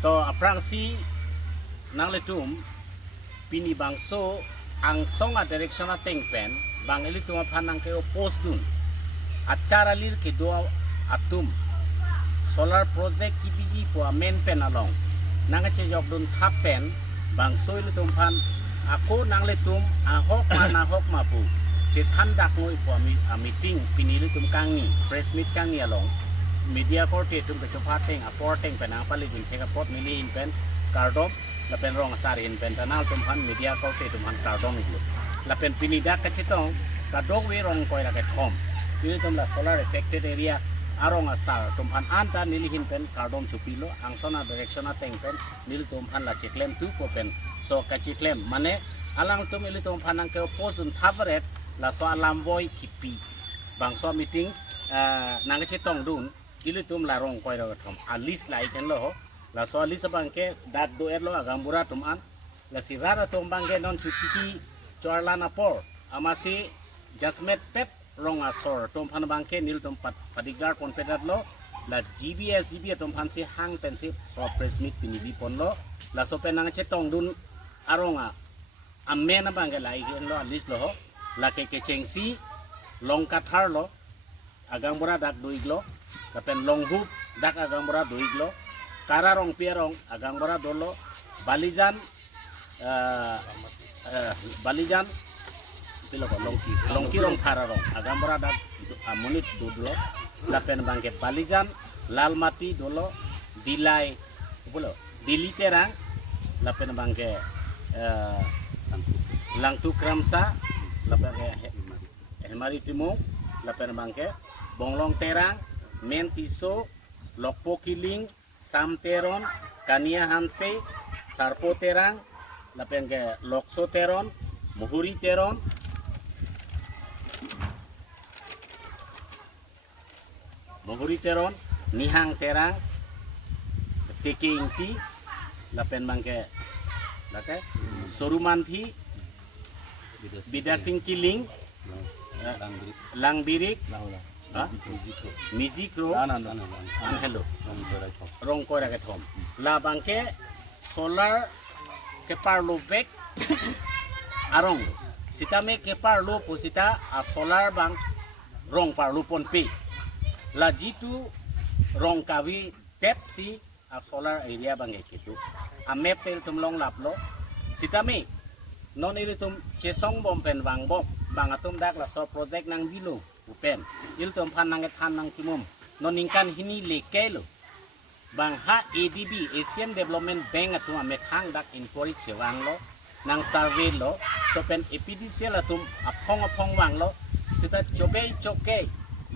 to aprangsi nang letum pini bangso ang songa direction tengpen bang elitum panang ke opos dun acara lir ke doa atum solar project kibiji po main pen along nang che jok dun thapen bang so elitum pan ako nang letum ahok mapu che thandak ngoi po meeting pini elitum kangni press meet kangni along media court tum ke chopateng aporteng penang palijin theka pot mili in pen kardom lapen RongAsar in pen tanal tum han media court tum han kardom iklu lapen pinida kachitong kadok we rong koi la ke thom ini tum la solar affected area RongAsar tum han anta nilihin pen kardom chupilo angsona direction teng pen nil tum han la cheklem tu ko pen so kachiklem mane alang tum ili tum phanang ke post un thavret la so alam boy kipi bangso meeting nang chitong dun ili tum la rong koi ro thom alis lai ken lo la so alis bangke dat do erlo agambura tum an la sirara tum bangke non chutiki chorlana por amasi jasmet pep RongAsar tum phan bangke nil tum padigar pon pedat lo la gbs tum phan si hang pensip so press meet pinili pon lo la so penang chetong dun aronga amen bangke lai ken lo alis lo la ke chengsi long kathar lo agambura dak doiglo lapen long hoop dak agambura doiglo kara rong pierong agambura dolo balijan pilo ko longki rong khara rong agambura dak amunit dudlo lapen bangke balijan lalmati dolo dilai bulo diliterang lapen bangke langtu kramsa lapen hemari timu lapen bangke bonglong terang mentiso lokpo kiling samteron kania hanse sarpo terang lapen ke lokso teron muhuri teron nihang terang tekingti lapen bangke lake sorumanthi bidasing kiling lang birik mijikro hello rong koi raket hom la bangke solar kaparlo vek arong sitame kaparlo posita a solar bang rong parlo pon pe la jitu rong kawi tep si a solar area bangke kitu a map tel tum long laplo sitame non ilitum chesong bom pen wang bom bang atum dak la so project nang bilu upen il tum phan nang than nang kimum non ingkan hini lekelo bang ha ADB Asian Development Bank atum ame thang dak inquiry chewang lo nang survey lo so pen epidicial atum aphong wang lo sita choke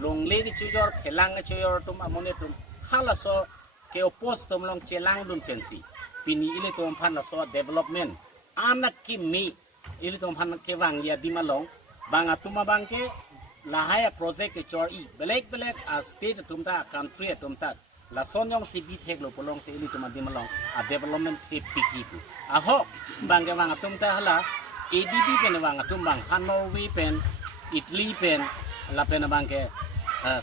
long le chujor phelang chujor tum amone tum hala so ke opos tum long chelang dun pensi pini ile tum phan la so development anak kimi ili tum phan ke wang ya dimalong bang atuma bangke lahaya project ke chor i belek a state tumta country tumta la sonyong sibi theklo polong te ili tuma dimalong a development ke pikipu a ho bangke wang atumta hala ADB pen wang atum bang Hanoi pen Italy pen la pen bangke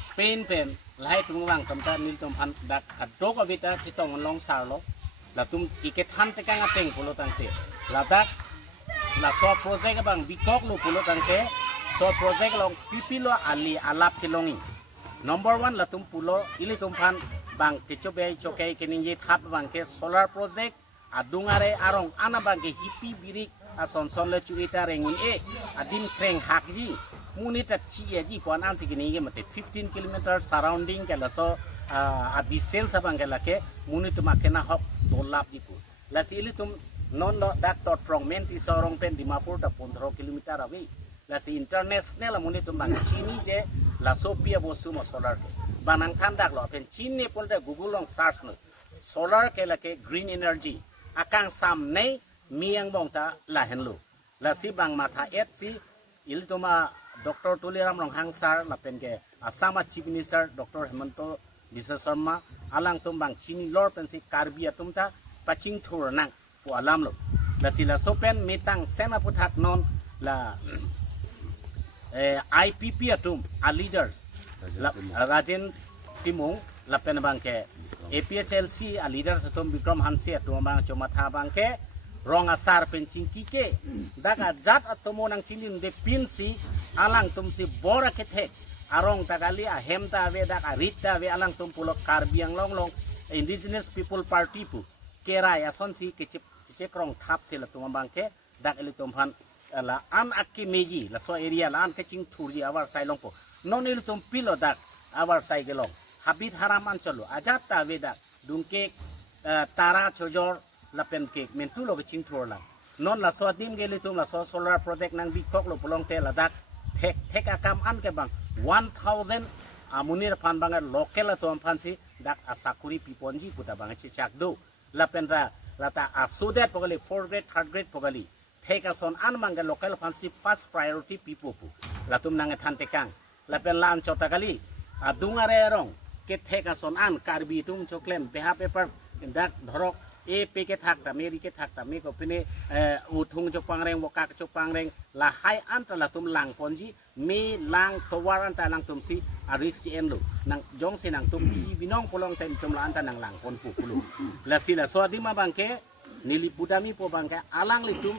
Spain pen lahai tum wang tumta nil tum phan dak adok avita chitong long sarlo la tum iket han te kang ateng pulo tangte la dak la so project bang bikok lu pulo tangte so project long pipilo ali alap kilongi number 1 la tum pulo ili tum phan bang kechobe chokai keninje thap bang ke solar project adungare arong ana bang ke hipi birik asonson le chuita rengun e adim kreng hakji munita chi ji pon an sikini ge mate 15 km surrounding ke la so a distance bang ke la ke munit makena hok dolap diku la sili tum non lo dak tot trong menti sorong pen Dimapur ta 15 km awi la si international munit tum bang chini je la so pia bosu mo solar ke banang thandak lo pen chini polta google long search no solar ke la ke green energy akang sam nei miang bongta la henlu la si bang matha et si il tuma Dr. Tuliram RongAsar la pen ke Assam Chief Minister Dr. Hemanto Biswa Sharma alang tumbang chini lor pen si karbia tumta paching thur nang pu alam lo la sila sopen metang sena puthak non la IPP atum a leaders la rajen timung la pen bang ke APHLC a leader sa tum Bikram Hanse tumang chomata bangke RongAsar pencingki ke daga jat atomo nang chilim de pinsi alang tum si bora kethe arong tagali a hemta ave dak a rita ave alang tum pulo karbiang long indigenous people party pu kera ya sonsi ke krong thap sila tum bangke dak eli tum han la an akki meji la so area la an kaching thuri awar sai long po non eli tum pilo dak awar sai gelong habit haram ancholo ajat ta ave dak dungke tara chojor lapen ke mentu lo kaching thur la non la so dim geli tum la so solar project nang bi kok lo polong te la dak thek akam an ke bang 1000 amunir pan bang local to pan si dak asakuri piponji puta bang chichak do lapen ra lata asudet pogali 4 grade 3rd grade pogali thek ason an mang local pan si first priority people pu latum nang than tekang lapen lan chota kali adungare rong ke thek ason an karbi tum choklem beha paper dak dhorok e peke thakta meri ke thakta me ko pine uthung jok pangreng boka jok pangreng la hai anta la tum lang ponji me lang towar anta lang tum si arik si enlo nang jong si nang tum bi binong polong tem tum la anta nang lang pon pu pulu la sila so di ma bangke nili budami po bangke alang li tum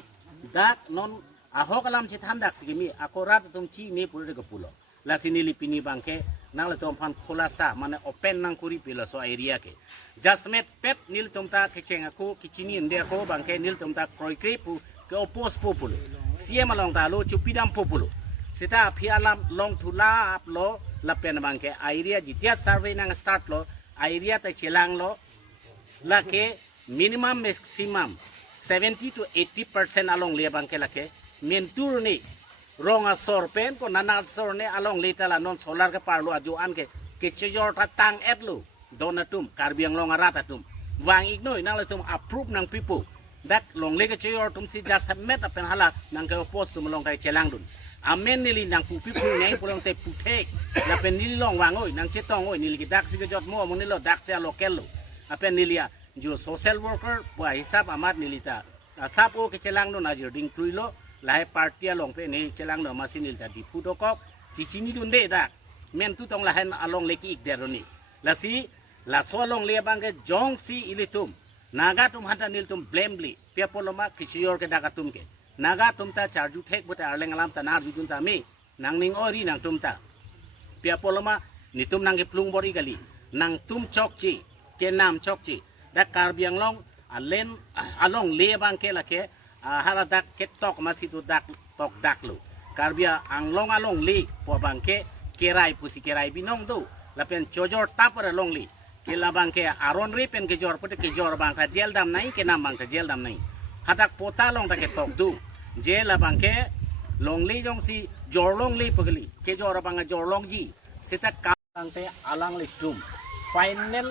dak non ahok alam si thandak sigimi akorat tum chi ne pulu ke pulo la sinili pini bangke nang le tom pan khulasa mane open nang kuri pilo so area ke jasmet pet nil tomta kecheng aku kichini inde ako bangke nil tomta kroikri pu ke opos populu sia malong ta lo chupidam populu sita phialam long thula ap lo lapen bangke area jitia survey nang start lo area ta chelang lo la ke minimum maximum 70 to 80% along le bangke la ke mentur ni RongAsar pen ko nanasor ne along leta la non solar ke parlo aju an ke chejor ta tang etlu donatum karbiang long arata tum wang ignoi nang le tum approve nang people dak long le ke chejor tum si just submit apen hala nang ke post tum long kai chelang dun amen nili nang pu people nei pulong te putek la pen nili long wang oi nang chetong oi nili dak si ke jot mo mo nilo dak se local lo apen nilia jo social worker pa hisab amat nilita asapo ke chelang no na jerding truilo lai party along pe nei chelang no masinil ta di putokok cicini dunde dak men tu tong lahen along leki ik deroni lasi la solong le bang ke jong si ilitum naga tum hanta nil tum blamely pe poloma kisior ke dakatum ke naga tum ta charju thek buta arleng alam ta nar bidun ta me nang ning ori nang tum ta pe poloma nitum nang ke plung bori gali nang tum chok chi ke nam chok chi dak karbiang long alen along le bang ke la ke hala dak ketok masitu dak tok dak lu karbia anglong along li po bangke kerai pusi kerai binong tu lapen chojor tapar along li ke la bangke aron ri pen ke jor pute ke jor bangka jel dam nai ke nam bangka jel dam nai hadak pota long dak ketok du je la bangke long li jong si jor long li pagli ke jor bangka jor long ji sita ka bangte alang li tum final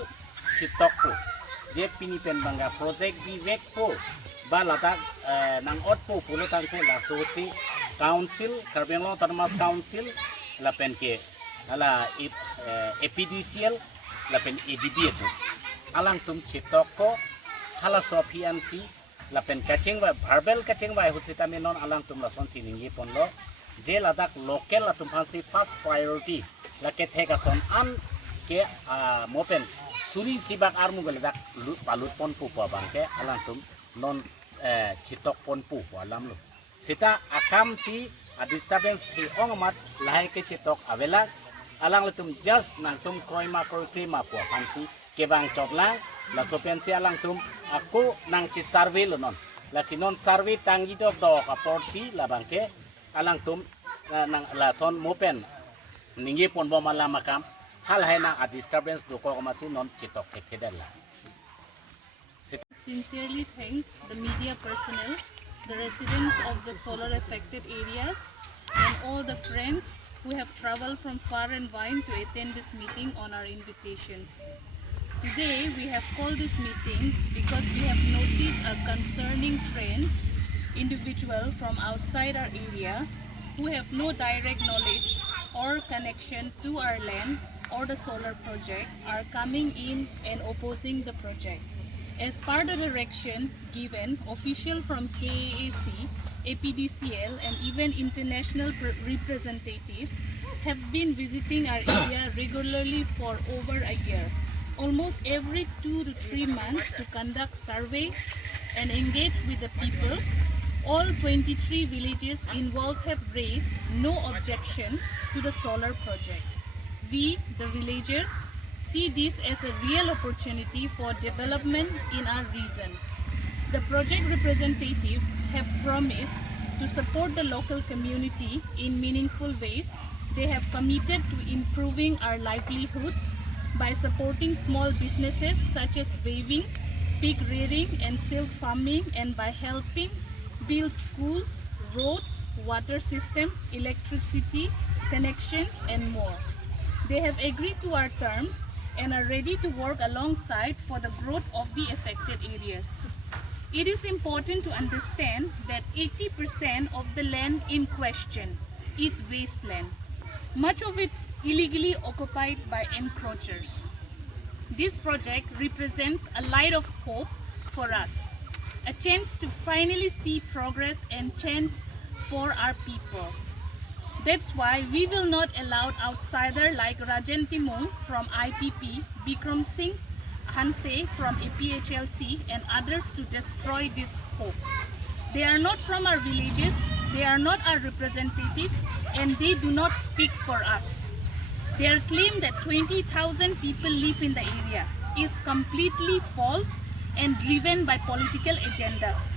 chitok po je pini pen bangka project di vek po balata nang otpo pulo tangke la soci council karbiang long termas council la pen ke ala epidicial la pen edb tu alang tum chitok ko hala so PMC la pen kaching ba verbal kaching ba hutsita me non alang tum la son chiningi ponlo je ladak local la tum phansi first priority la ke theka son an ke mopen suri sibak armu geledak palut pon pu pa bangke alang tum non chitok pon pu alam lo sita akam si a disturbance ti ongamat lahi ke chitok avela alang le tum just nang tum kroima krima pu pansi ke bang chopla la sopensi alang tum aku nang chi survey lo non la sinon survey tangi dok do ka porsi la bangke alang tum nang la son mopen ningi pon bo mala makam hal hai nang a disturbance do ko masi non chitok ke kedala. Sincerely thank the media personnel, the residents of the solar affected areas, and all the friends who have traveled from far and wide to attend this meeting on our invitations. Today we have called this meeting because we have noticed a concerning trend. Individuals from outside our area who have no direct knowledge or connection to our land or the solar project are coming in and opposing the project. As per the direction given, officials from KAC, APDCL and even international representatives have been visiting our area regularly for over a year. almost every 2 to 3 months to conduct surveys and engage with the people. All 23 villages involved have raised no objection to the solar project. We, the villagers, see this as a real opportunity for development in our region. The project representatives have promised to support the local community in meaningful ways. They have committed to improving our livelihoods by supporting small businesses such as weaving, pig rearing and silk farming, and by helping build schools, roads, water system, electricity, connection and more. They have agreed to our terms and are ready to work alongside for the growth of the affected areas. It is important to understand that 80% of the land in question is wasteland. Much of it is illegally occupied by encroachers. This project represents a light of hope for us, a chance to finally see progress and chance for our people. That's why we will not allow outsiders like Rajan Timong from IPP, Bikram Singh Hanse from APHLC and others to destroy this hope. They are not from our villages, they are not our representatives, and they do not speak for us. Their claim that 20,000 people live in the area is completely false and driven by political agendas.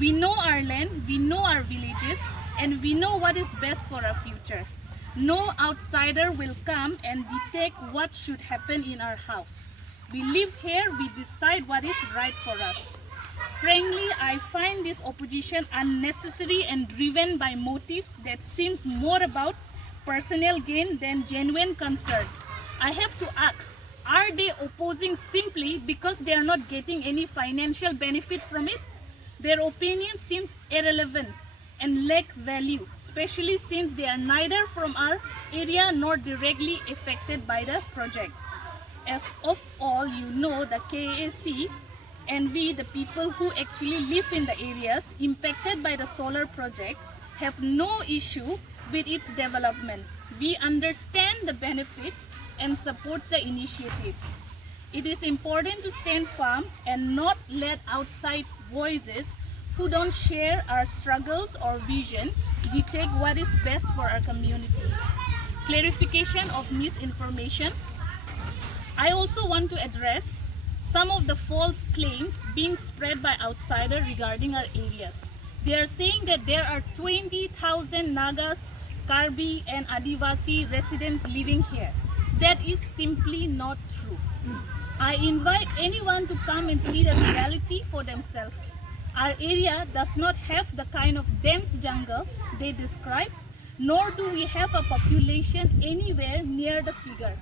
We know our land, we know our villages, and we know what is best for our future. No outsider will come and dictate what should happen in our house. We live here, we decide what is right for us. Frankly, I find this opposition unnecessary and driven by motives that seems more about personal gain than genuine concern. I have to ask, are they opposing simply because they are not getting any financial benefit from it? Their opinion seems irrelevant and lack value, especially since they are neither from our area nor directly affected by the project. As of all you know, the KAC and we, the people who actually live in the areas impacted by the solar project, have no issue with its development. We understand the benefits and support the initiatives. It is important to stand firm and not let outside voices who don't share our struggles or vision dictate what is best for our community. Clarification of misinformation. I also want to address some of the false claims being spread by outsiders regarding our areas. They are saying that there are 20,000 Nagas, Karbi and Adivasi residents living here. That is simply not true. I invite anyone to come and see the reality for themselves. Our area does not have the kind of dense jungle they describe, nor do we have a population anywhere near the figure.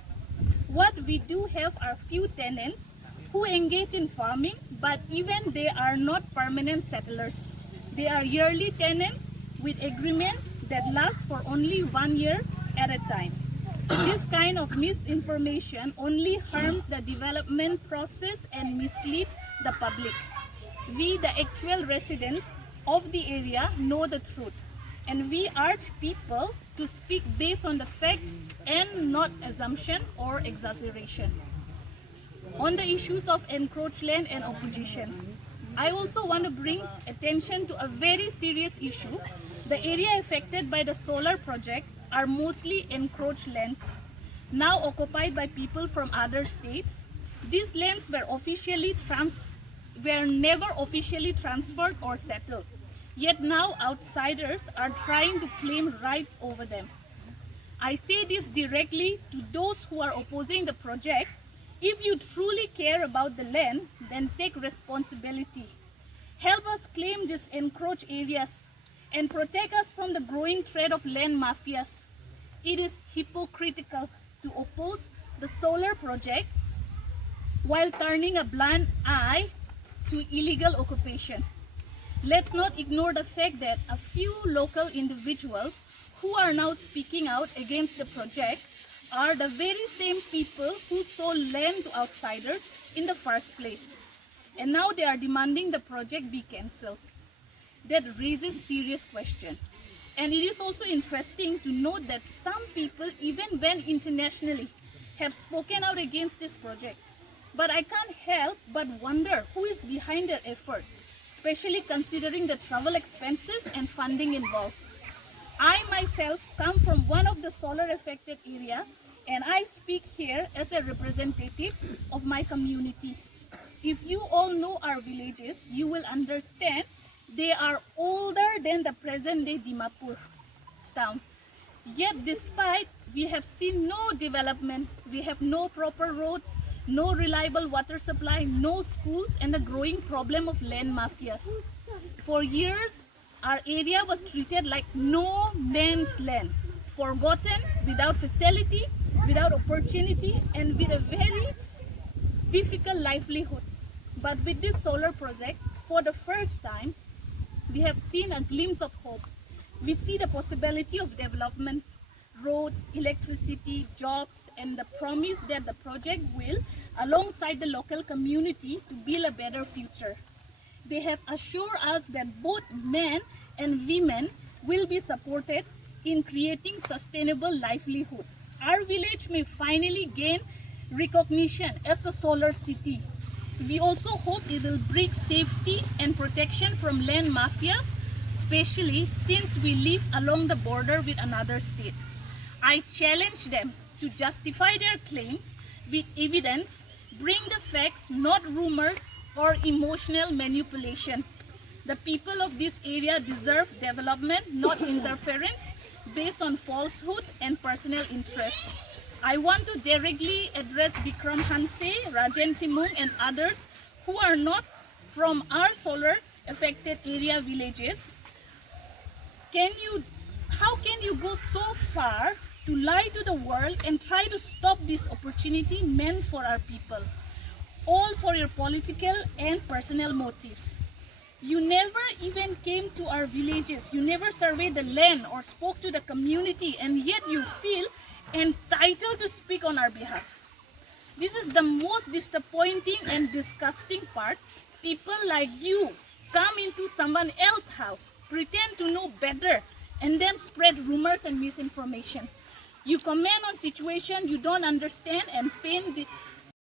What we do have are few tenants who engage in farming, but even they are not permanent settlers. They are yearly tenants with agreement that lasts for only 1 year at a time. This kind of misinformation only harms the development process and misleads the public. We, the actual residents of the area, know the truth, and we urge people to speak based on the fact and not assumption or exaggeration. On the issues of encroached land and opposition, I also want to bring attention to a very serious issue. The area affected by the solar project are mostly encroached lands, now occupied by people from other states. These lands were never officially transferred or settled. Yet now outsiders are trying to claim rights over them. I say this directly to those who are opposing the project. If you truly care about the land, then take responsibility. Help us claim these encroached areas and protect us from the growing threat of land mafias. It is hypocritical to oppose the solar project while turning a blind eye to illegal occupation. Let's not ignore the fact that a few local individuals who are now speaking out against the project are the very same people who sold land to outsiders in the first place. And now they are demanding the project be cancelled. That raises serious questions. And it is also interesting to note that some people, even when internationally, have spoken out against this project. But I can't help but wonder who is behind their effort, especially considering the travel expenses and funding involved. I myself come from one of the solar affected area, and I speak here as a representative of my community. If you all know our villages, you will understand they are older than the present day Dimapur town. Yet despite we have seen no development, we have no proper roads, no reliable water supply, no schools, and a growing problem of land mafias. For years, our area was treated like no man's land, forgotten, without facility, without opportunity, and with a very difficult livelihood. But with this solar project, for the first time, we have seen a glimpse of hope. We see the possibility of development, roads, electricity, jobs, and the promise that the project will, alongside the local community, to build a better future. They have assured us that both men and women will be supported in creating sustainable livelihood. Our village may finally gain recognition as a solar city. We also hope it will bring safety and protection from land mafias, especially since we live along the border with another state. I challenge them to justify their claims with evidence, bring the facts, not rumors or emotional manipulation. The people of this area deserve development, not interference based on falsehood and personal interest. I want to directly address Bikram Hanse, Rajan Timung, and others who are not from our solar affected area villages. How can you go so far to lie to the world and try to stop this opportunity meant for our people, all for your political and personal motives? You never even came to our villages, you never surveyed the land or spoke to the community, and yet you feel entitled to speak on our behalf. This is the most disappointing and disgusting part. People like you come into someone else's house, pretend to know better, and then spread rumors and misinformation. You comment on situation you don't understand and paint